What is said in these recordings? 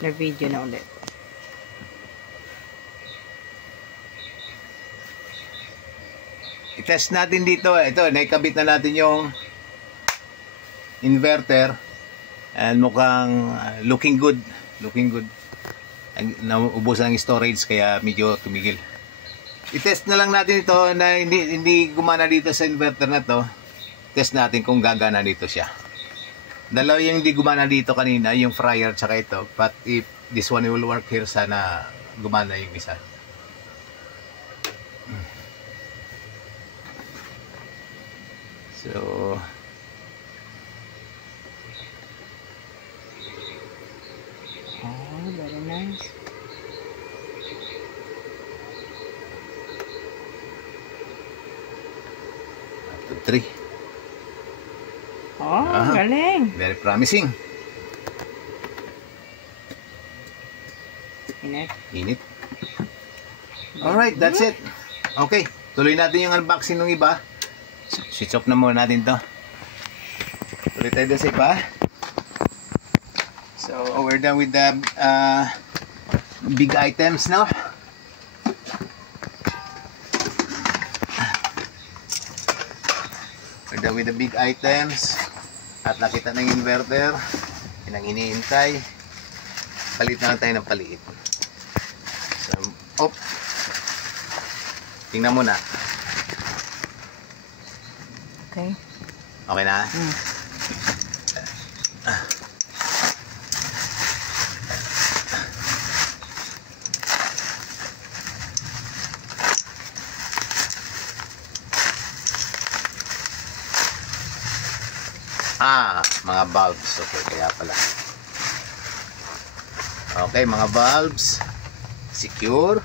na video na ulit. I-test natin dito. Ito, naikabit na natin yung inverter. And mukhang looking good. Looking good. Naubos ang storage kaya medyo tumigil. I-test na lang natin ito na hindi gumana dito sa inverter na to. Test natin kung gagana dito siya. Dalawa yung hindi gumana dito kanina, yung fryer tsaka ito. But if this one will work here, sana gumana yung isa. So, Oh, very nice. to 3. Oh, galing. Very promising. Init. Init. Alright, that's it. Okay, tuloy natin yung unboxing ng iba. Switch off na muna natin to. Tuloy tayo sa iba. So, we're done with the big items now. We're done with the big items. At nakita ng inverter. Yan ang iniintay. Palit na lang tayo ng paliit. So, op. Tingnan mo na. Okay. Okay na? Mga bulbs. Okay, kaya pala. Okay, mga bulbs. Secure.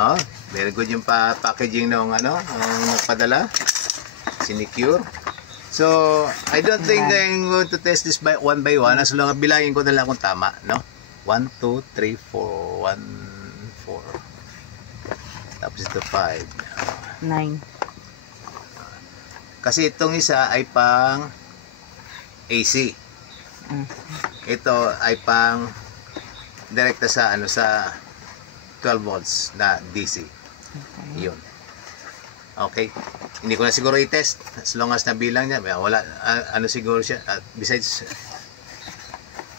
Oh, very good yung packaging ng nagpadala. Sinecure. So, I don't think I'm going to test this one by one. As long as bilangin ko na lang kung tama, no? 1, 2, 3, 4. 1, 4. Tapos ito 5. 9. Kasi itong isa ay pang AC. Ito ay pang direkta sa sa 12 volts na DC. Okay. Yun. Okay. Hindi ko na siguro i-test as long as nabilang niya. Wala siguro siya. Besides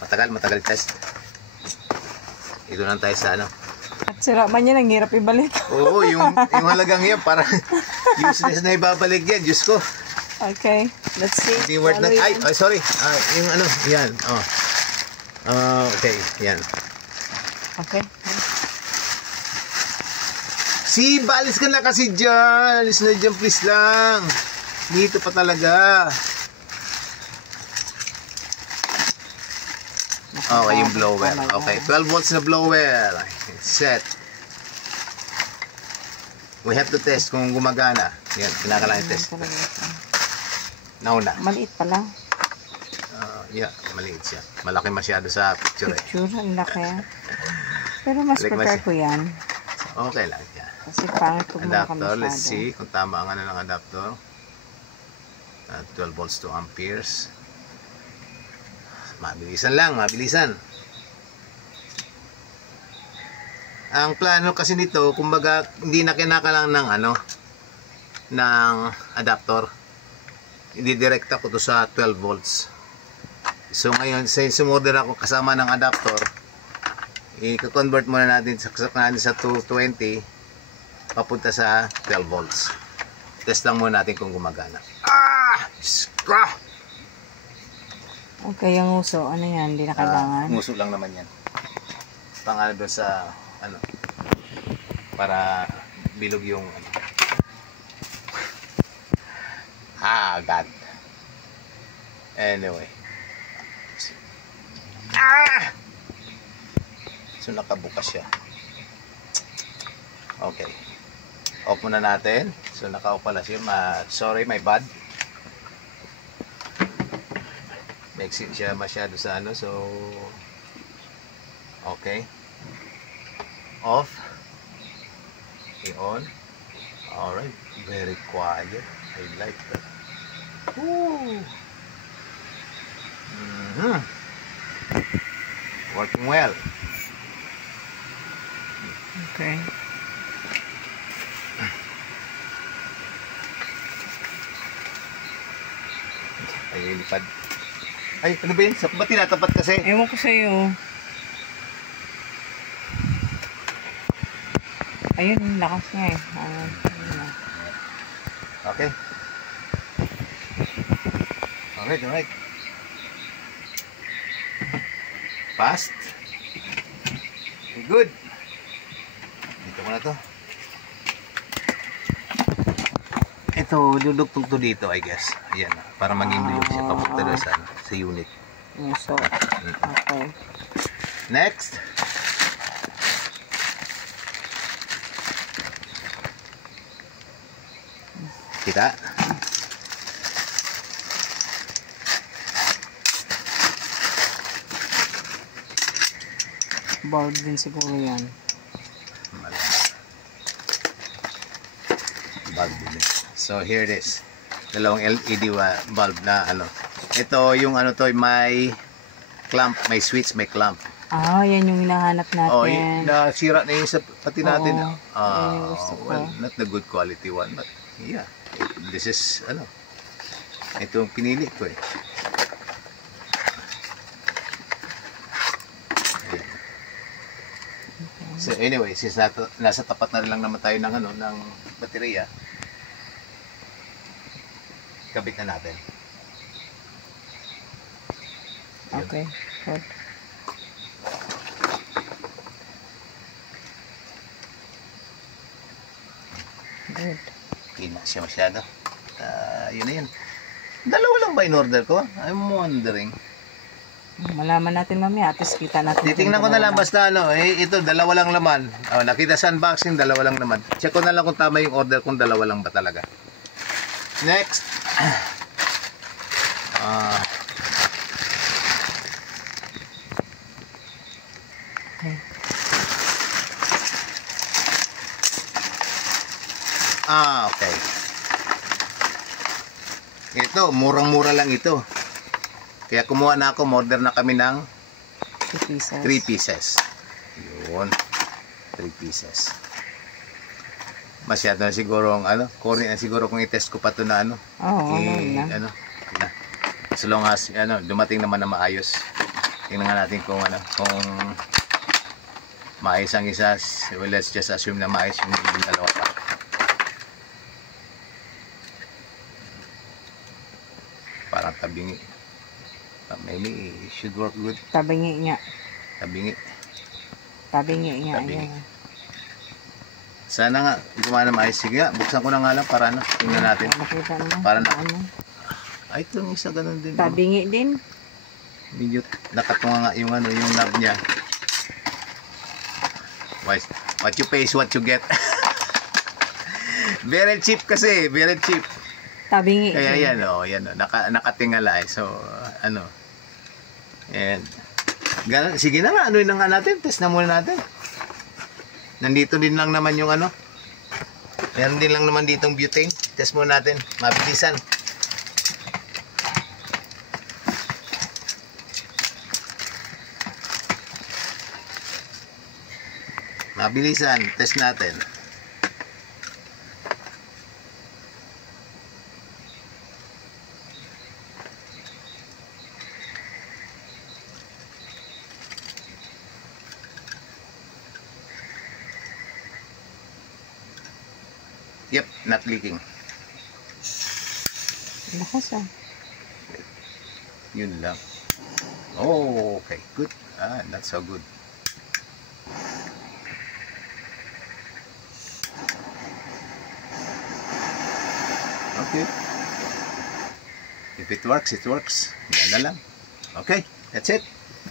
matagal test. Ito lang tayo sa At sira man yan, ang hirap ibalik. Oo, yung halagang yan para useless na ibabalik yan. Diyos ko. Okay, let's see. Hindi worth na. Ay, sorry. Yung yan. Okay, yan. Okay. Si, balis ka na kasi dyan. Alis na dyan, please lang. Dito pa talaga. Okay, yung blower. Okay, 12 volts na blower. Set. We have to test kung gumagana. Yan, kinakailangan test. Nauna. Maliit pa lang. Yeah, maliit siya. Malaki masyado sa picture. Ang laki. Pero mas prefer ko yan. Okay lang yan. Kasi pangit kung adapter, let's see kung tama ang ng adapter. 12 volts to amperes. Mabilisan lang, mabilisan. Ang plano kasi nito, kumbaga hindi na kinakailangan ng ng adapter. Ididirekta ko to sa 12 volts. So ngayon, since sumorder ako kasama ng adapter, i-convert muna natin sa 220 papunta sa 12 volts. Test lang muna natin kung gumagana. Okay, yung uso, ano yan? Hindi na kailangan? Uso lang naman yan. Pangano doon sa para bilog yung God. Anyway. So nakabukas siya. Okay. Off muna natin. So naka-off pala siya. Sorry, my bad. Exit siya masyado sa so okay. Off. Okay, on. Alright. Very quiet. I like that. Woo. Working well. Okay. Ay, lipad. Ay, ano ba yun? Ba't tinatapat kasi? Ewan ko sa'yo. Ayun, lakas niya eh. Okay. Alright, alright. Fast. Okay, good. Dito ko na to. Ito, dudugtog to dito, I guess. Ayan, para maging bilog siya papunta doon sa unit. So, okay. Next. Kita. Bulb din siguro yan. Bulb din. So here it is. Dalawang LED bulb na ano. Ito yung ano to, may clamp, may switch, may clamp. Ah, yan yung hinahanap natin. Oh, nasira na yung sa pati natin. Well, not the good quality one, but yeah. This is ano. Ito yung pinili ko eh. So anyway, since nasa tapat na lang naman tayo ng ano, ng baterya, kabit na natin. Okay, good. Good. Hindi na siya masyado. Yun na yun. Dalawa lang ba in order ko? I'm wondering. Malaman natin mamaya. At least kita natin. Titingnan ko na lang basta ano. Ito, dalawa lang laman. Nakita sa unboxing, dalawa lang naman. Check ko na lang kung tama yung order kung dalawa lang ba talaga. Next. Okay. Okay. Ito, murang-mura lang ito. Kaya kumuha na ako, order na kami ng 3 pieces. Yun. 3 pieces. Masyado na siguro ang ano, corny na siguro kung i-test ko pa ito na ano. Ano, na. As long as ano, dumating naman na maayos. Tingnan nga natin kung ano, kung maayos ang isa. Well, let's just assume na maayos yung dalawa pa. Parang tabingi. Maybe it should work good. Tabingi nga. Tabingi. Tabingi nga. Tabingi. Ayan. Sana nga, gumana maayos. Sige nga, buksan ko na nga lang para ano, tingnan natin. Makita naman. Para na. Ano? Ay, ito yung isa ganun din. Tabingi din. Medyo nakatunga nga yung ano, yung knob niya. What you pay is what you get. Very cheap kasi, very cheap. Tabingi. Kaya yan nakatingala eh. So, ano. And, sige na nga, ano na nga natin, test na muna natin. Nandito din lang naman yung ano. Meron din lang naman ditong butane. Test muna natin, mabilisan. Mabilisan, test natin. Yep, not leaking. Lakas ah. Yun lang. Oh, okay, good. Not so good. Okay. If it works, it works. Yan na lang. Okay, that's it.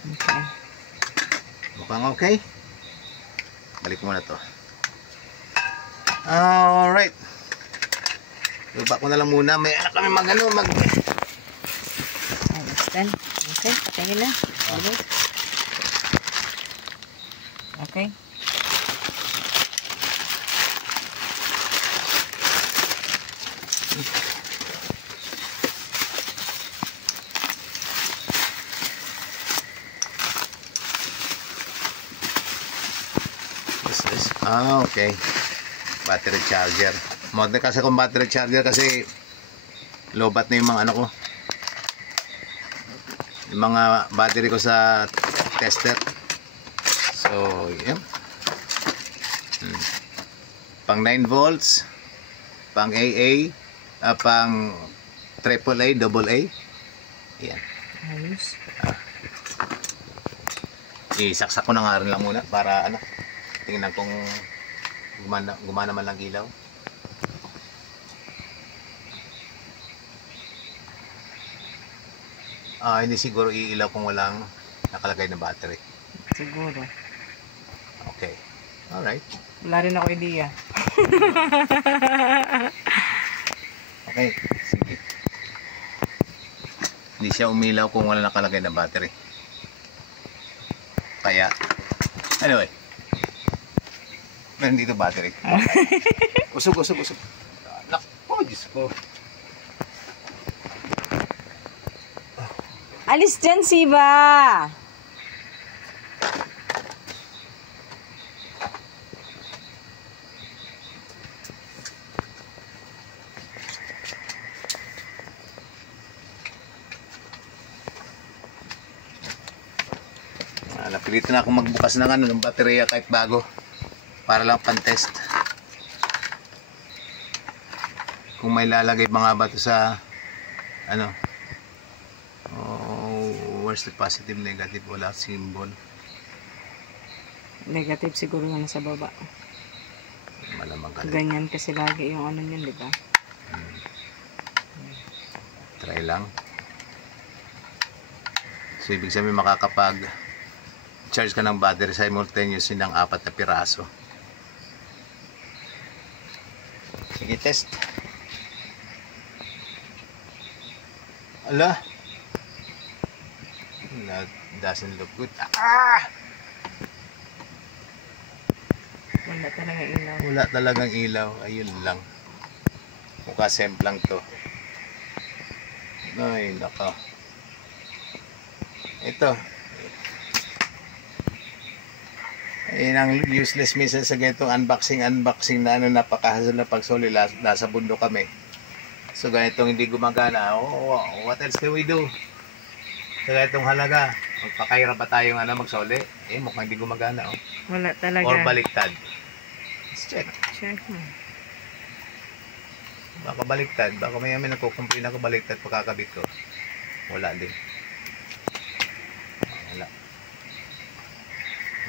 Okay. Mukhang okay. Balik muna to. Alright. Baba ko na lang muna. May anak kami mag... Then, okay, patingin na. Okay. useless. Okay. Battery charger. Modern kasi kung battery charger kasi lobat na yung mga ano ko. Yung mga battery ko sa tester. So, yun. Pang 9 volts, pang AA, pang AAA, AA. Yan. Ayos. Isaksak ko na nga rin lang muna para ano, tingnan kung gumana man lang ilaw. Hindi siguro iilaw kung walang nakalagay na battery. Siguro. Okay. Alright. Wala rin ako idea. Okay. Sige. Hindi siya umilaw kung wala nakalagay na battery. Kaya, anyway. Meron dito battery. Usog. Naku, Diyos ko. Alis dyan, Siba! Napilitan na akong magbukas ng ano, ng baterya kahit bago. Para lang pan-test. Kung may lalagay mga bato sa ano. Where's the positive, negative? Wala symbol. Negative siguro nga nasa baba. Malamang galit. Ganyan kasi lagi yung ano niyan, di ba? Try lang. So, ibig sabihin makakapag charge ka ng battery simultaneously ng 4 na piraso. Sige, test. Ala. That doesn't look good. Wala talagang ilaw. Wala talagang ilaw. Ayun lang. Mukha semplang to. Ay, naka. Ito. Ayun ang useless minsan sa ganitong unboxing na ano, napakahasal na pagsoli. Nasa bundok kami. So ganitong hindi gumagana. What else can we do? So ganitong halaga. Magpakaira pa tayong ano, magsoli. Mukhang hindi gumagana. Wala talaga. Or baliktad. Let's check. Check mo. Baka baliktad. Baka may nagkukumplin ako baliktad pagkakabit ko. Wala din. Wala.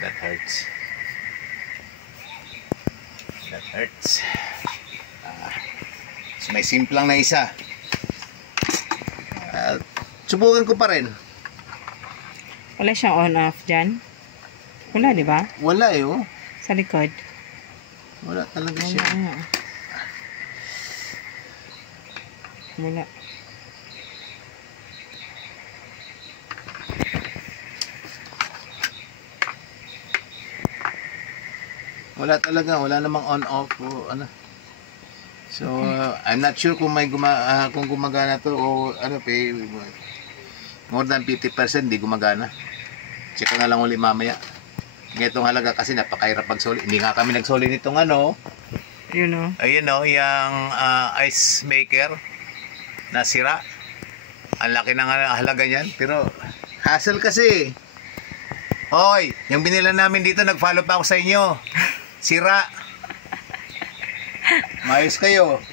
That hurts. That hurts. So may simplang na isa. Subukan ko pa rin. Wala siyang on-off dyan? Wala, di ba? Wala Sa likod. Wala talaga Wala siya. nga. Wala. Wala talaga, wala namang on-off o ano. So, I'm not sure kung kung gumagana to o ano, more than 50% di gumagana. Check ko na lang uli mamaya. Ngayong halaga kasi napakahirap pagsoli. Hindi nga kami nagsoli nitong ano. Yun o. Ayun yung ice maker na sira. Ang laki ng halaga niyan. Pero hassle kasi. Hoy, yung binila namin dito, nag-follow pa ako sa inyo. Sira. Mayos kayo.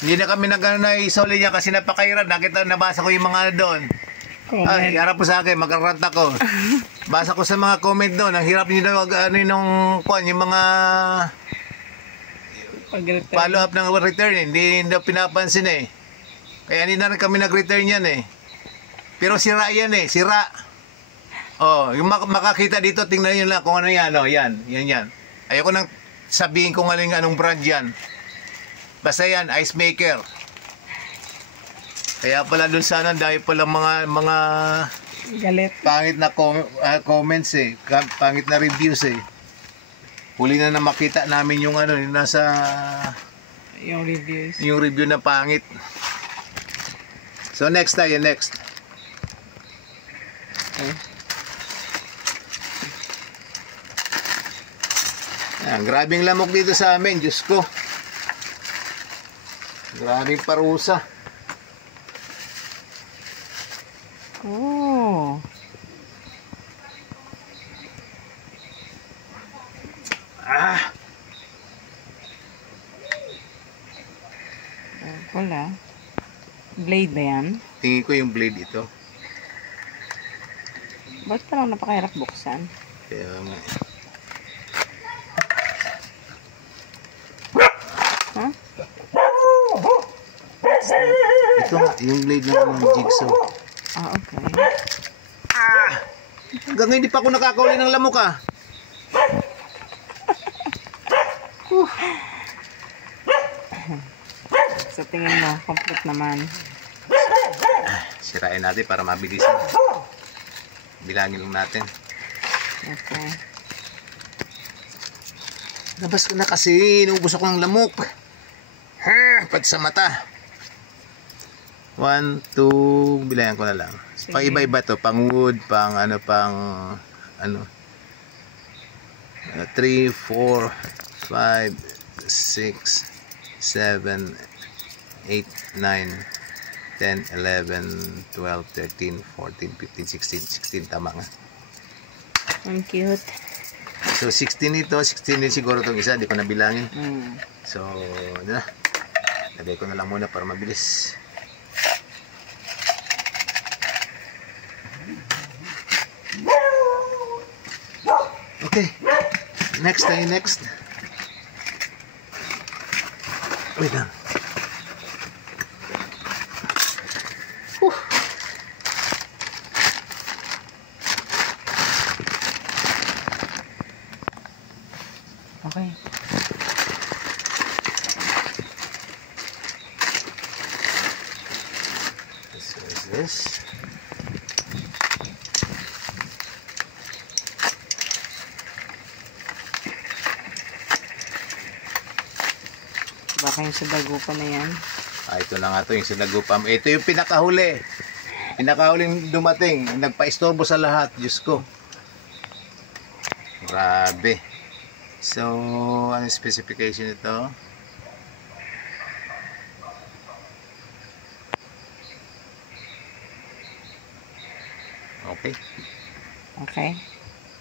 Hindi na kami nag-isoli niya kasi napakahirap. Nabasa ko yung mga doon. Ay, harap po sa akin, magrarant ako. Basa ko sa mga comment doon. Ang hirap nyo daw, yung mga follow up ng return. Hindi daw pinapansin eh. Kaya hindi na rin kami nag-return yan eh. Pero sira yan eh, sira. Yung makakita dito, tingnan nyo lang kung ano yan. Yan. Ayoko nang sabihin kung anong brand yan. Basta yan, ice maker. Kaya pala dun sana, dahil pala mga galit. Pangit na comments eh. Pangit na reviews eh. Huli na makita namin yung ano, yung nasa yung reviews. Yung review na pangit. So next. Okay. Ayan, grabing lamok dito sa amin, Diyos ko. Grabing parusa. Oh. Ah! Wala. Blade ba yan? Tingin ko yung blade ito. Ba't parang napakahirap buksan? Kaya nga. Huh? Ito nga, yung blade ng jigsaw. Ah, okay. Ah! Hanggang hindi pa ako nakakauli ng lamok ah. Sa tingin mo, complete naman. Sirain natin para mabilisan. Bilangin lang natin. Okay. Labas ko na kasi, inuubos ako ng lamok. Ha, pati sa mata. 1, 2, bilangan ko na lang. Sige. Pang iba-iba to, pang wood, pang ano, 3, 4, 5, 6, 7, 8, 9, 10, 11, 12, 13, 14, 15, 16, 16, tama nga. Ang cute. So 16 ito, 16 din siguro itong isa, hindi ko nabilangin. So, ano na. Lagay ko na lang muna para mabilis. Okay. Next tayo, next. Wait lang. Okay. So is this. Baka yung sa dagupan na yan. Ah, ito na nga to, yung sinagupam. Ito yung pinakahuli. Pinakahuling dumating. Nagpa-istorbo sa lahat. Diyos ko. Grabe. So, ano yung specification ito? Okay. Okay.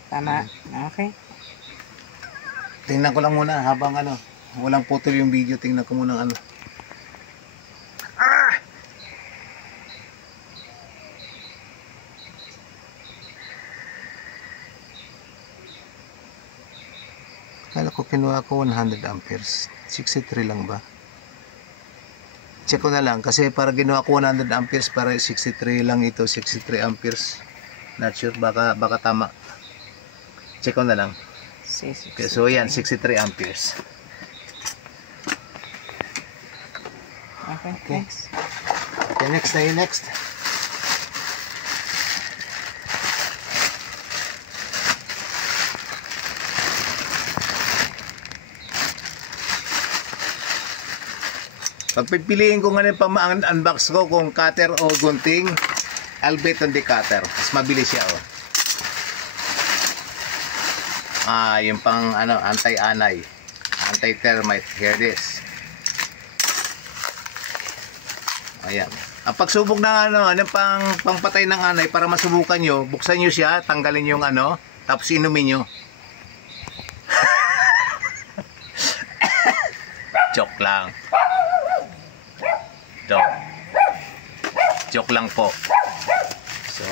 Tama. Okay. Tingnan ko lang muna habang ano, walang putol yung video. Tingnan ko muna ano. Ah! Kala ko kinuha ko 100 amperes. 63 lang ba? Check ko na lang kasi para ginawa ko 100 amperes para 63 lang ito, 63 amperes. Not sure, baka tama. Check ko na lang. Okay, so yan, 63 amperes. Okay, Okay. next. Okay, next tayo, next. Pagpipiliin ko nga pang-unbox ko kung cutter o gunting, I'll bet on the cutter. Mas mabilis siya, oh. Ah, yung pang ano, anti-anay, anti-termite. Here it is. Ayan. Ang pagsubok ng ano, pangpatay ng anay para masubukan nyo, buksan nyo siya, tanggalin yung ano, tapos inumin nyo. Joke lang. Joke lang po. So,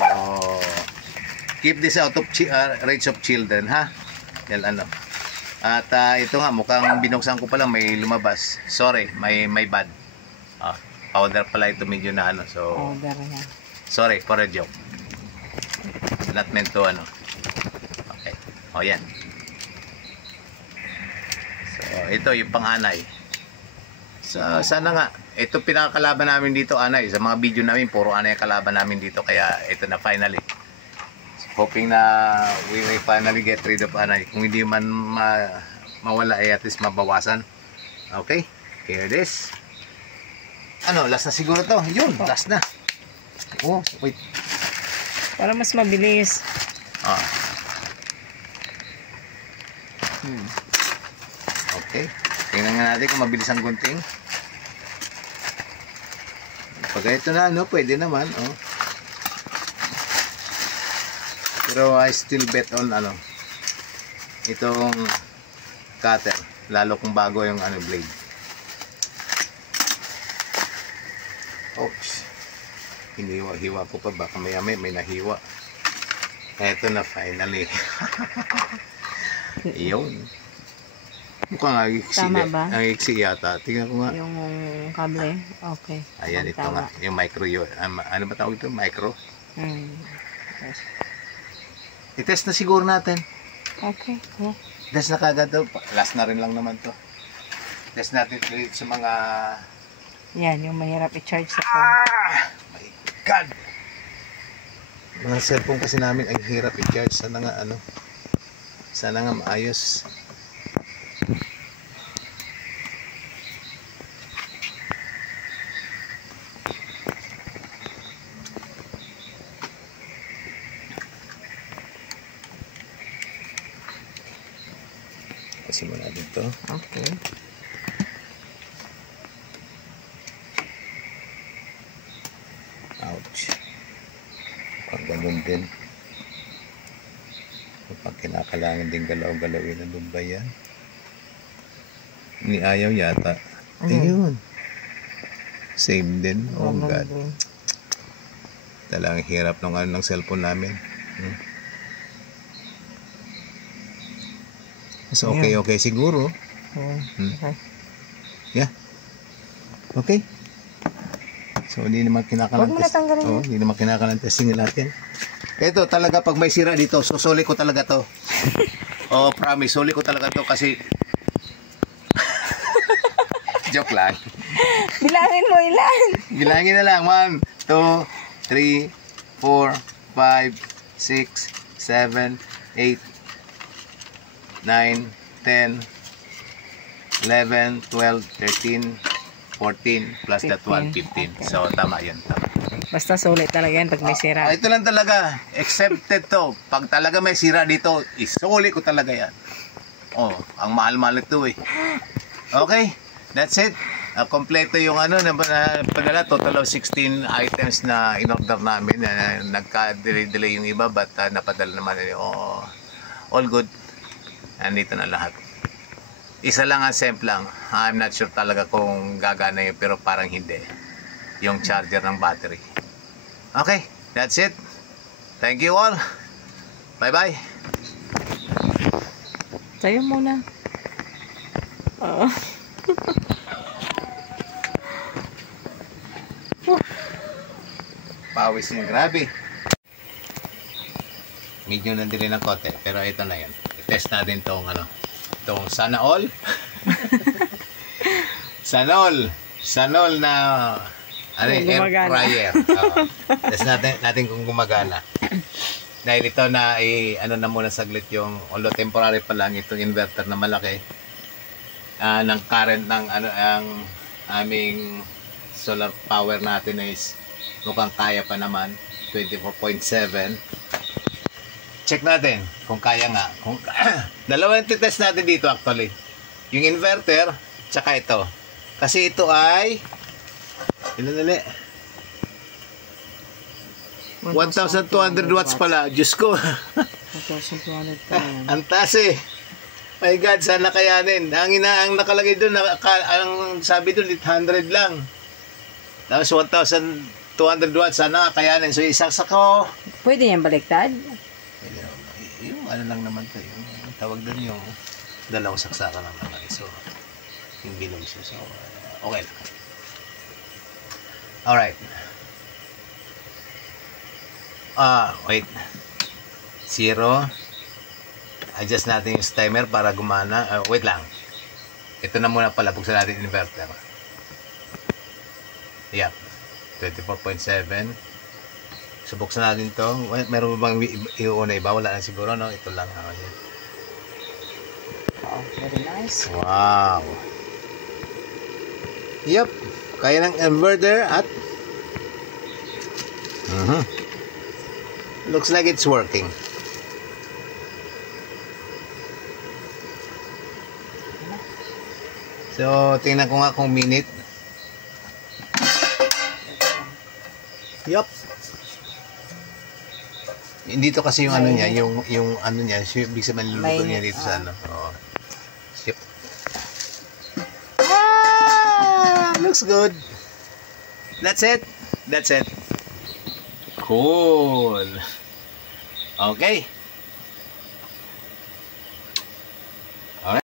keep this out of reach of children, ha? Yan ano. At ito nga, mukhang binuksan ko pa lang, may lumabas. Sorry, may bad. Powder pala ito, medyo na ano. So, Powder yan. sorry for a joke. Not meant to ano. Okay. O, yan. So, ito yung pang-anay. So, sana nga. Ito pinakakalaban namin dito, anay. Sa mga video namin, puro anay kalaban namin dito. Kaya ito na finally. So, hoping na we may finally get rid of anay. Kung hindi man mawala, at least mabawasan. Okay? Here it is. Ano, last na siguro to. Yun, last na. Oh, wait. Para mas mabilis. Okay. Tingnan nga natin kung mabilis ang gunting. Pag ito na, ano, pwede naman. Oh. Pero I still bet on, ano, itong cutter. Lalo kung bago yung ano, blade. Oops. Hiniwa-hiwa ko pa. Baka may nahiwa. Eto na, finally. Iyon. Mukhang ang iksi. Tama ba? Ang iksi yata. Tingnan ko nga. Yung kable. Okay. Ayan, ito Tama. nga. Yung micro yun. Ano ba tawag ito? Micro? Yes. I-test na siguro natin. Okay. Yeah. Test na kagad daw. Last na rin lang naman to. Test natin ulit sa mga... Yan, yung mahirap i-charge sa phone. My God! Mga cellphone kasi namin ay hirap i-charge. Sana nga ano. Sana nga maayos. Kasi muna dito. Okay. Ouch. Mukhang ganun din. Mukhang kinakalangan din galaw-galawin ang lumbay yan. Ni ayaw yata. Ayun. Same din. Oh God. Talagang hirap ng ano ng cellphone namin. So okay siguro. Okay. Yeah. Okay. So hindi naman kinakalang Huwag mo natanggalin Oh, hindi naman kinakalang testing natin. Ito talaga pag may sira dito, susuli ko talaga to. Oh, promise, suli ko talaga to kasi joke lang. Bilangin mo ilan. Bilangin na lang. 1, 2, 3, 4, 5, 6, 7, 8, 9, 10, 11, 12, 13, 14, plus that 1, 15. Okay. So, tama yun. Tama. Basta sulit talaga yan pag may sira. Ito lang talaga. Accepted to. Pag talaga may sira dito, isuli ko talaga yan. Oh, ang mahal-mahal ito eh. Okay, that's it. Kompleto yung ano, padala, total of 16 items na in-order namin. Nagka-delay yung iba, but napadala naman. All good. Nandito na lahat. Isa lang ang simple lang. I'm not sure talaga kung gagana yun, pero parang hindi. Yung charger ng battery. Okay, that's it. Thank you all. Bye-bye. Sa'yo muna. Oo. Pawis yung grabe. Medyo nandili ng konti, pero ito na yun. I-test natin tong ano. Itong sana all. Sanol na ano, air fryer. Test natin kung gumagana. Dahil ito na ano na muna saglit yung although temporary pa lang itong inverter na malaki. Ng current ng ano ang aming solar power natin is mukhang kaya pa naman 24.7. Check natin kung kaya nga. Kung dalawa yung test natin dito actually. Yung inverter tsaka ito. Kasi ito ay ilan nali? 1,200 watts pala. Diyos ko. 1,200 pa yan. Ang taas eh. My God, sana kayanin. Ang nakalagay doon, ang sabi doon, 800 lang. Tapos 1,200 watts, sana kayanin. So isaksak ko. Pwede yan baliktad? Yung ano lang naman to, yung tawag doon yung dalawang saksakan lang naman. So, yung bilog siya. So, okay lang. Alright. Wait. 0. Adjust natin yung timer para gumana. Wait lang. Ito na muna pala. Buksan natin yung inverter. Yep. 24.7. So, buksan natin ito. Meron ba bang iuuna iba? Wala na siguro, no? Ito lang. Oh, very nice. Wow. Yep. Kaya ng inverter at looks like it's working. So, tingnan ko nga kung minute. Yup. Dito kasi yung ano niya, yung ano niya, ibig sabihin luluto niya dito sa ano. Oo. Yup. Looks good. That's it. That's it. Cool. Okay.